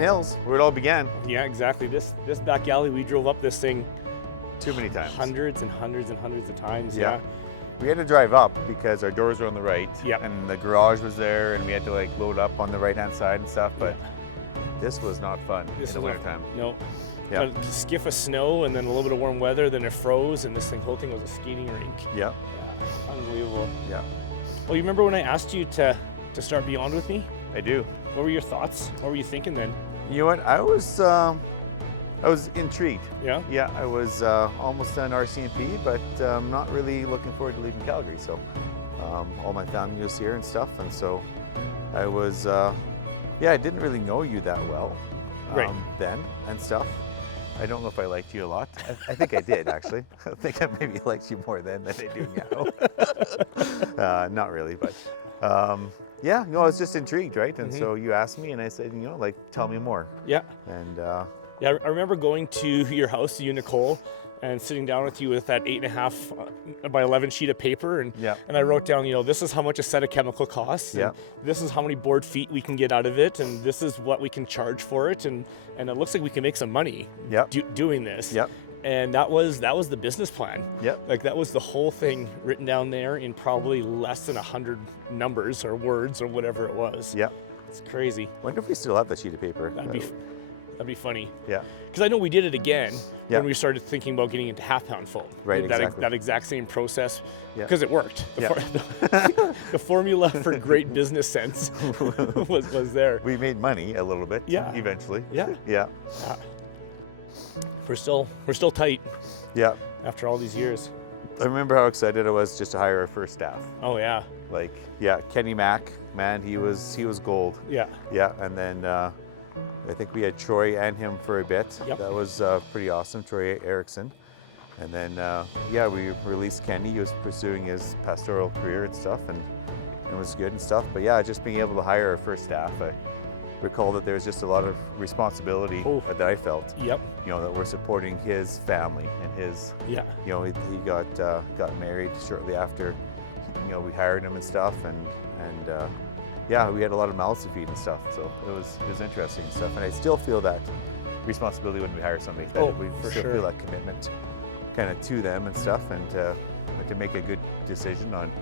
Hills, where it all began. Yeah, exactly. This back alley, we drove up this thing Too many times. hundreds and hundreds and hundreds of times. Yeah. Yeah. We had to drive up because our doors were on the right. Yep. And the garage was there, and we had to like load up on the right-hand side and stuff. But this was not fun in the wintertime. No. Yeah. A skiff of snow and then a little bit of warm weather, then it froze, and this whole thing was a skating rink. Yeah. Yeah. Unbelievable. Yeah. Well, you remember when I asked you to start Beyond with me? I do. What were your thoughts? What were you thinking then? You know what? I was intrigued. Yeah? Yeah, I was almost done RCMP, but not really looking forward to leaving Calgary. So all my family was here and stuff, and so I was, I didn't really know you that well then and stuff. I don't know if I liked you a lot. I think I did, actually. I think I maybe liked you more then than I do now. Not really, but I was just intrigued, right? And so you asked me, and I said, tell me more. Yeah. And yeah, I remember going to your house, you and Nicole, and sitting down with you with that 8.5 by 11 sheet of paper, and I wrote down, this is how much a set of chemical costs, and this is how many board feet we can get out of it, and this is what we can charge for it, and it looks like we can make some money doing this. Yep. And that was the business plan. Yep. Like that was the whole thing written down there in probably less than 100 numbers or words or whatever it was. Yep. It's crazy. Wonder if we still have that sheet of paper. That'd be funny. Yeah. Because I know we did it again when we started thinking about getting into half-pound foam. Right, exactly. That exact same process, Yeah. because it worked. The formula for great business sense was there. We made money a little bit. Yeah. Eventually. Yeah. Yeah. We're still tight. Yeah. After all these years. I remember how excited I was just to hire our first staff. Oh yeah. Kenny Mack, man, he was gold. Yeah. Yeah, and then I think we had Troy and him for a bit. Yep. That was pretty awesome, Troy Erickson. And then, we released Kenny. He was pursuing his pastoral career and stuff, and it was good and stuff. But yeah, just being able to hire our first staff, I recall that there was just a lot of responsibility that I felt. Yep. That we're supporting his family and his. Yeah. He got married shortly after. We hired him and stuff, and we had a lot of mouths to feed and stuff. So it was interesting and stuff. And I still feel that responsibility when we hire somebody. That we still feel that commitment, kind of to them and stuff, and to make a good decision on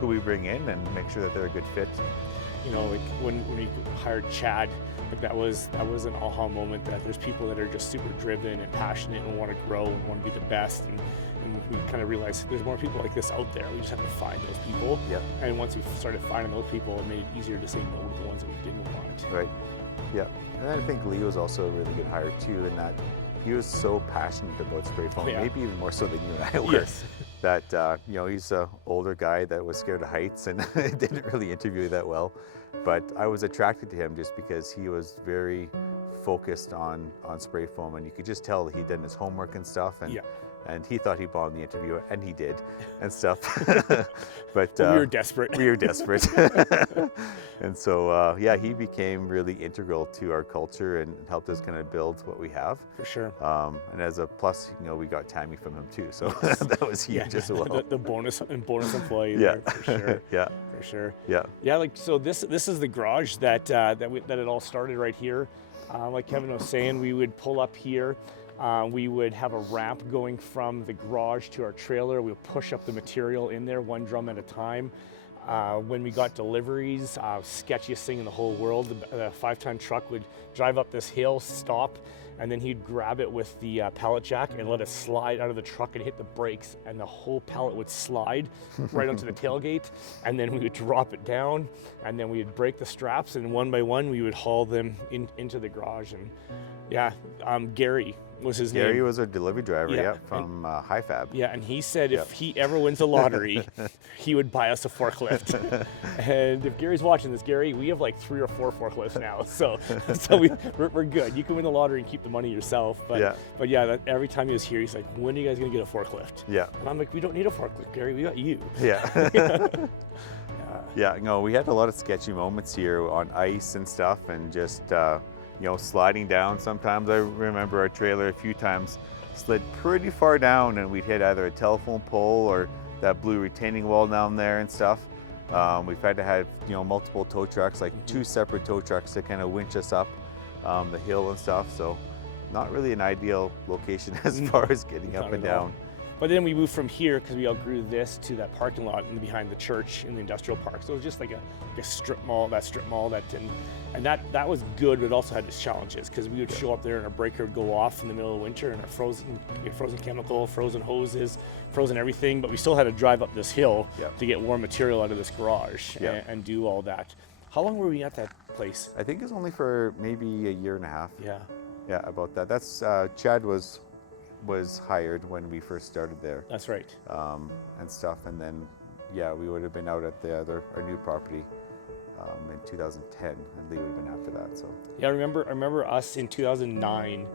who we bring in and make sure that they're a good fit. Like when we hired Chad, that was an aha moment that there's people that are just super driven and passionate and want to grow and want to be the best, and we kind of realized there's more people like this out there. We just have to find those people. Yeah. And once we started finding those people, it made it easier to say no to the ones that we didn't want. Right. Yeah. And I think Lee was also a really good hire too, in that he was so passionate about spray foam, maybe even more so than you and I were. Yes. That he's an older guy that was scared of heights and didn't really interview that well. But I was attracted to him just because he was very focused on spray foam, and you could just tell that he'd done his homework and stuff, and he thought he bombed the interview, and he did, and stuff. But we were desperate. We were desperate. And so, he became really integral to our culture and helped us kind of build what we have. For sure. And as a plus, we got Tammy from him too, so that was huge as well. The bonus employee there, for sure. Yeah. For sure. Yeah. Yeah, so this is the garage that it all started right here. Like Kevin was saying, we would pull up here. We would have a ramp going from the garage to our trailer. We would push up the material in there, one drum at a time. When we got deliveries, sketchiest thing in the whole world, the 5-ton truck would drive up this hill, stop, and then he'd grab it with the pallet jack and let it slide out of the truck and hit the brakes, and the whole pallet would slide right onto the tailgate, and then we would drop it down, and then we would break the straps, and one by one we would haul them into the garage. And Gary was his name. Gary was a delivery driver, from High Fab. Yeah, and he said if he ever wins the lottery, he would buy us a forklift. And if Gary's watching this, Gary, we have like 3 or 4 forklifts now, so we're good. You can win the lottery and keep the money yourself. But every time he was here, he's like, "When are you guys gonna get a forklift?" Yeah. And I'm like, "We don't need a forklift, Gary. We got you." Yeah. We had a lot of sketchy moments here on ice and stuff, and just sliding down. Sometimes I remember our trailer a few times slid pretty far down, and we'd hit either a telephone pole or that blue retaining wall down there and stuff. We've had to have multiple tow trucks, like 2 separate tow trucks to kind of winch us up the hill and stuff. So not really an ideal location as far as getting up and down. But then we moved from here because we outgrew this to that parking lot behind the church in the industrial park. So it was just like a strip mall, and that was good, but it also had its challenges because we would show up there and our breaker would go off in the middle of winter and our frozen chemical, frozen hoses, frozen everything. But we still had to drive up this hill to get warm material out of this garage and do all that. How long were we at that place? I think it was only for maybe a year and a half. Yeah. Yeah, about that. That's Chad was hired when we first started there. That's right. And stuff, and then we would have been out at our new property in 2010, and Lee would have been after that. So yeah, I remember us in 2009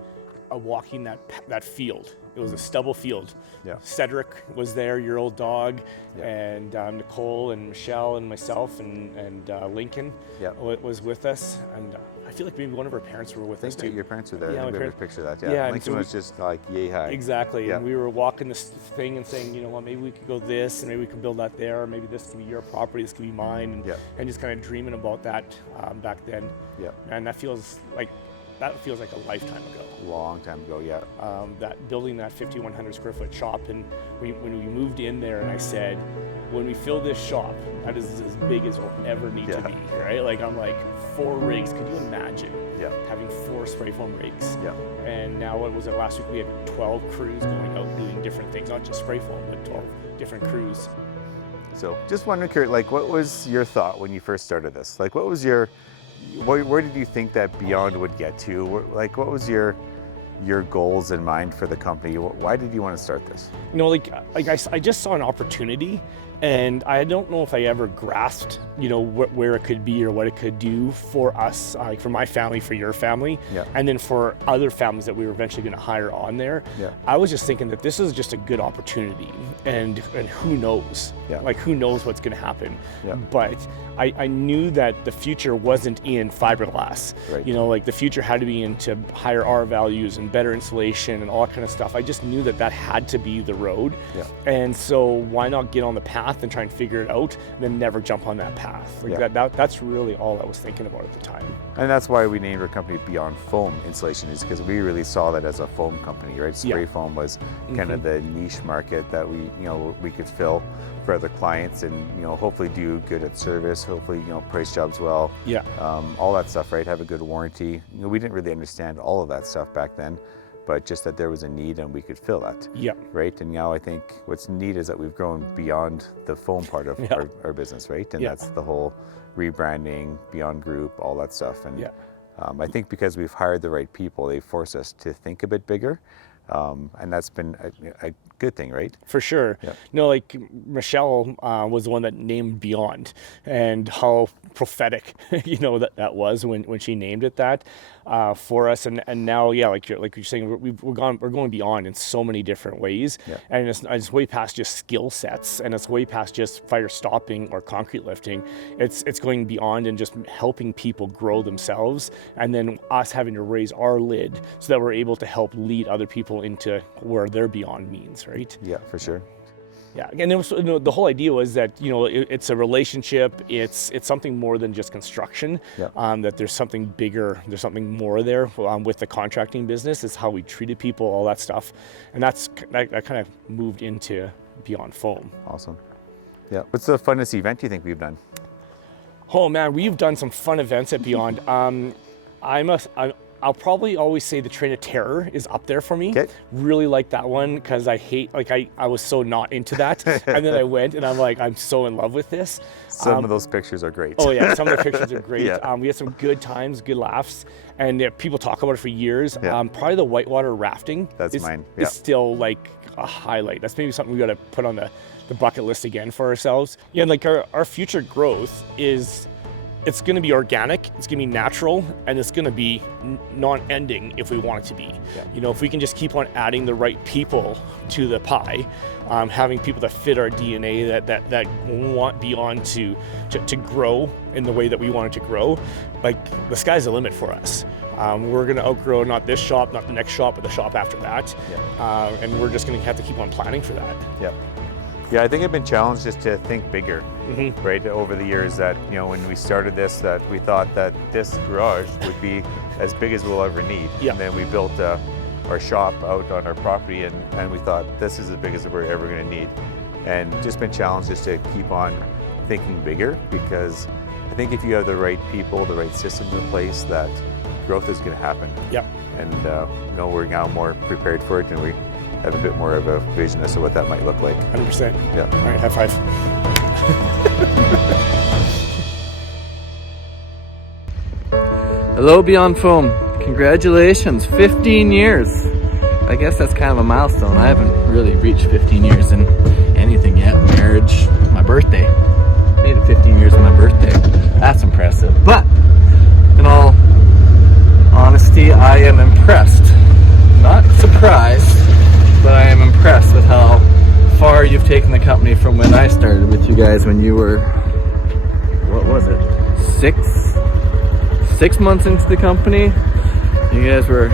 walking that field. It was a stubble field. Yeah. Cedric was there, your old dog, and Nicole and Michelle and myself and Lincoln was with us, and I feel like maybe one of our parents were with us too. Your parents were there. Yeah, I my have a picture of that. Yeah, Lincoln was just like yay high. Exactly. And we were walking this thing and saying, you know what, maybe we could go this, and maybe we could build that there, or maybe this could be your property, this could be mine, and just kind of dreaming about that back then. Yeah. And that feels like a lifetime ago. Long time ago, yeah. That building that 5,100 square foot shop, and when we moved in there, and I said, when we fill this shop, that is as big as we'll ever need to be, right? Like I'm like 4 rigs. Could you imagine having 4 spray foam rigs? Yeah. And now what was it last week? We had 12 crews going out doing different things, not just spray foam, but 12 different crews. So just wondering, Kurt, like what was your thought when you first started this? Like what was where did you think that Beyond would get to? Like what was your goals in mind for the company? Why did you want to start this? You know, I just saw an opportunity, and I don't know if I ever grasped, you know, where it could be or what it could do for us, like for my family, for your family, and then for other families that we were eventually going to hire on there. Yeah. I was just thinking that this is just a good opportunity, and who knows? Like who knows what's going to happen? Yeah. But I knew that the future wasn't in fiberglass. Right. You know, like the future had to be into higher R values and better insulation and all that kind of stuff. I just knew that had to be the road. Yeah. And so why not get on the path and try and figure it out, and then never jump on that path? Like that's really all I was thinking about at the time. And that's why we named our company Beyond Foam Insulation, is because we really saw that as a foam company, right? Spray foam was kind of the niche market that we could fill for other clients, and hopefully do good at service, hopefully price jobs well, all that stuff, right? Have a good warranty. We didn't really understand all of that stuff back then, but just that there was a need and we could fill that. Right. And now I think what's neat is that we've grown beyond the foam part of our business, right? And that's the whole rebranding, Beyond Group, all that stuff. And I think because we've hired the right people, they force us to think a bit bigger. And that's been a good thing, right? For sure. Yeah. No, like Michelle was the one that named Beyond, and how prophetic, that was when she named it that for us. And now, like you're saying, we're going beyond in so many different ways, and it's way past just skill sets, and it's way past just fire stopping or concrete lifting. It's going beyond and just helping people grow themselves, and then us having to raise our lid so that we're able to help lead other people into where their beyond means, right? Yeah, for sure. Yeah, and it was, the whole idea was that it's a relationship. It's something more than just construction. That there's something bigger. There's something more there with the contracting business. It's how we treated people, all that stuff, and that kind of moved into Beyond Foam. Awesome. Yeah. What's the funnest event you think we've done? Oh man, we've done some fun events at Beyond. I'll probably always say the Train of Terror is up there for me. Okay. Really like that one because I was so not into that. And then I went and I'm so in love with this. Some of those pictures are great. Oh yeah, some of the pictures are great. We had some good times, good laughs, and people talk about it for years. Probably the whitewater rafting. That's mine. Is still like a highlight. That's maybe something we got to put on the bucket list again for ourselves. Yeah, like our future growth is, it's going to be organic, it's going to be natural, and it's going to be non-ending if we want it to be. If we can just keep on adding the right people to the pie, having people that fit our DNA, that want Beyond to grow in the way that we want it to grow, like the sky's the limit for us. We're going to outgrow not this shop, not the next shop, but the shop after that. And we're just going to have to keep on planning for that. Yeah, I think I've been challenged just to think bigger, Mm-hmm. right? Over the years that, you know, when we started this, that we thought that this garage would be as big as we'll ever need. Yeah. And then we built our shop out on our property and we thought this is as big as we're ever going to need. And just been challenged just to keep on thinking bigger, because I think if you have the right people, the right systems in place, that growth is going to happen. Yep. And you know, we're now more prepared for it, and we have a bit more of a vision as to what that might look like. 100%. Yeah. All right, high five. Hello Beyond Foam, congratulations, 15 years. I guess that's kind of a milestone. I haven't really reached 15 years in anything yet. Marriage, my birthday. Made it 15 years on my birthday. That's impressive. But, in all honesty, I am impressed. Not surprised, but I am impressed with how far you've taken the company from when I started with you guys when you were, what was it, six months into the company. You guys were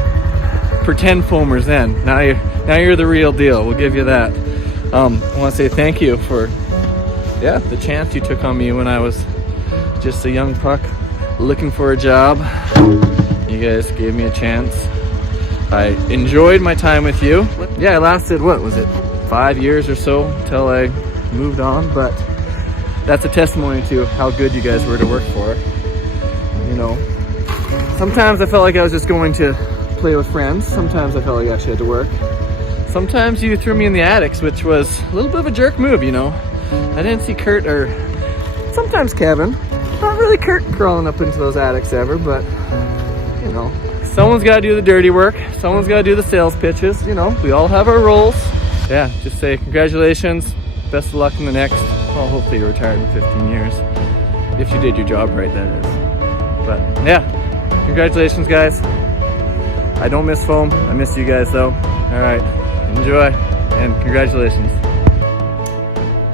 pretend foamers then. Now you're the real deal. We'll give you that. I want to say thank you for the chance you took on me when I was just a young puck looking for a job. You guys gave me a chance. I enjoyed my time with you. Yeah, it lasted, what was it, 5 years or so until I moved on, but that's a testimony to how good you guys were to work for. You know, sometimes I felt like I was just going to play with friends. Sometimes I felt like I actually had to work. Sometimes you threw me in the attics, which was a little bit of a jerk move, you know. I didn't see Kurt, or sometimes Kevin, not really Kurt crawling up into those attics ever, but you know, someone's got to do the dirty work. Someone's got to do the sales pitches. You know, we all have our roles. Yeah, just say congratulations. Best of luck in the next. Well, hopefully you're retired in 15 years. If you did your job right, that is. But yeah, congratulations, guys. I don't miss foam. I miss you guys, though. All right, enjoy, and congratulations.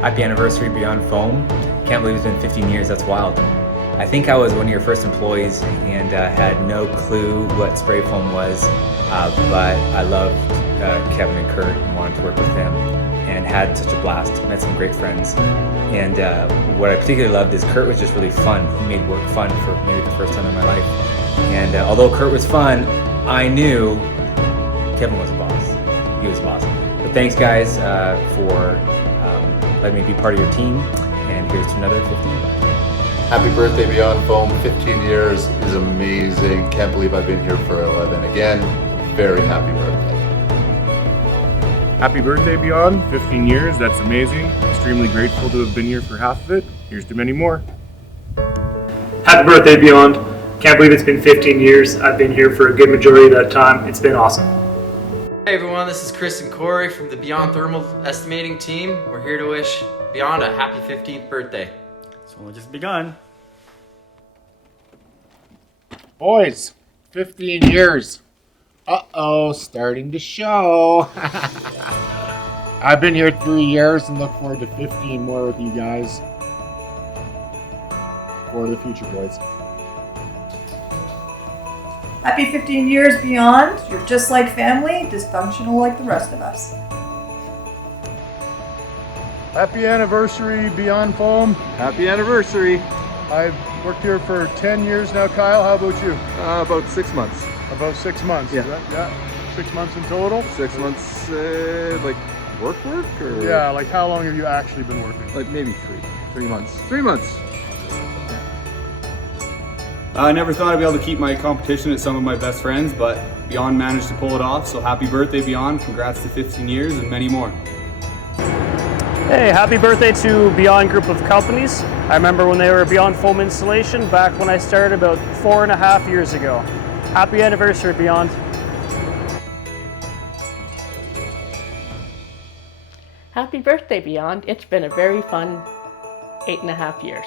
Happy anniversary, Beyond Foam. Can't believe it's been 15 years, that's wild. I think I was one of your first employees and had no clue what spray foam was, but I loved Kevin and Kurt and wanted to work with them and had such a blast. Met some great friends. And what I particularly loved is Kurt was just really fun. He made work fun for maybe the first time in my life. And although Kurt was fun, I knew Kevin was a boss. He was a boss. But thanks guys for letting me be part of your team. And here's to another 15. Happy birthday, Beyond Foam. 15 years is amazing. Can't believe I've been here for 11. Again, very happy birthday. Happy birthday, Beyond. 15 years, that's amazing. Extremely grateful to have been here for half of it. Here's to many more. Happy birthday, Beyond. Can't believe it's been 15 years. I've been here for a good majority of that time. It's been awesome. Hey everyone, this is Chris and Corey from the Beyond Thermal Estimating team. We're here to wish Beyond a happy 15th birthday. It's only just begun. Boys, 15 years. Uh-oh, starting to show. I've been here 3 years and look forward to 15 more with you guys. For the future, boys. Happy 15 years, Beyond. You're just like family, dysfunctional like the rest of us. Happy anniversary, Beyond Foam. Happy anniversary. I've worked here for 10 years now. Kyle, how about you? About 6 months. About 6 months. Yeah. Yeah. 6 months in total? 6 months, like work, or? Yeah, like how long have you actually been working? Like maybe 3 months. 3 months. I never thought I'd be able to keep my competition at some of my best friends, but Beyond managed to pull it off. So happy birthday, Beyond. Congrats to 15 years and many more. Hey, happy birthday to Beyond Group of Companies. I remember when they were Beyond Foam Installation back when I started about 4.5 years ago. Happy anniversary, Beyond. Happy birthday, Beyond. It's been a very fun 8.5 years.